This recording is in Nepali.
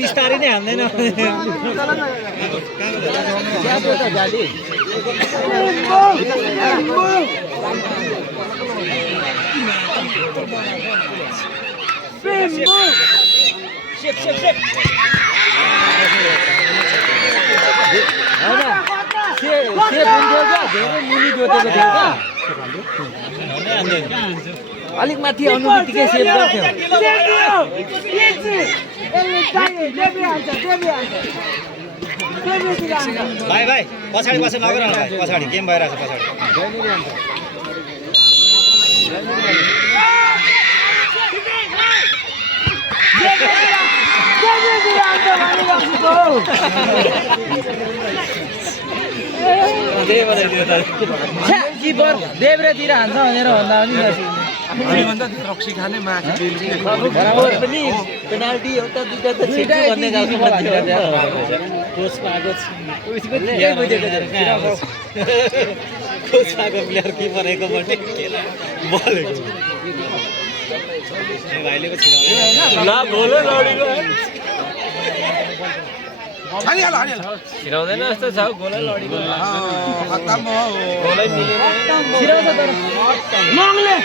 बिस्तारै नै हाल्दैन अलिक माथि आउनु बित्तिकै सेभ गर्थ्यो भाइ भाइ पछाडि बसेर नगर न भाइ पछाडि गेम भइरहेछ पछाडि किपर देब्रेतिर हान्छ भनेर भन्दा पनि रक्सी खाने माथि बराबर पनि पेनाल्टी एउटा दुईटा त छिटो भन्ने गाउँको मान्छे कोच पाएको उसको के बुझेको कोच पाएको प्लेयर कि भनेको बटे बल भाइले पो छिराउँदैन ला गोल लडीको छिराउँदैन जस्तो छ गोलै लडीको खतम हो गोलै मिलेन छिराउँछ तर मङले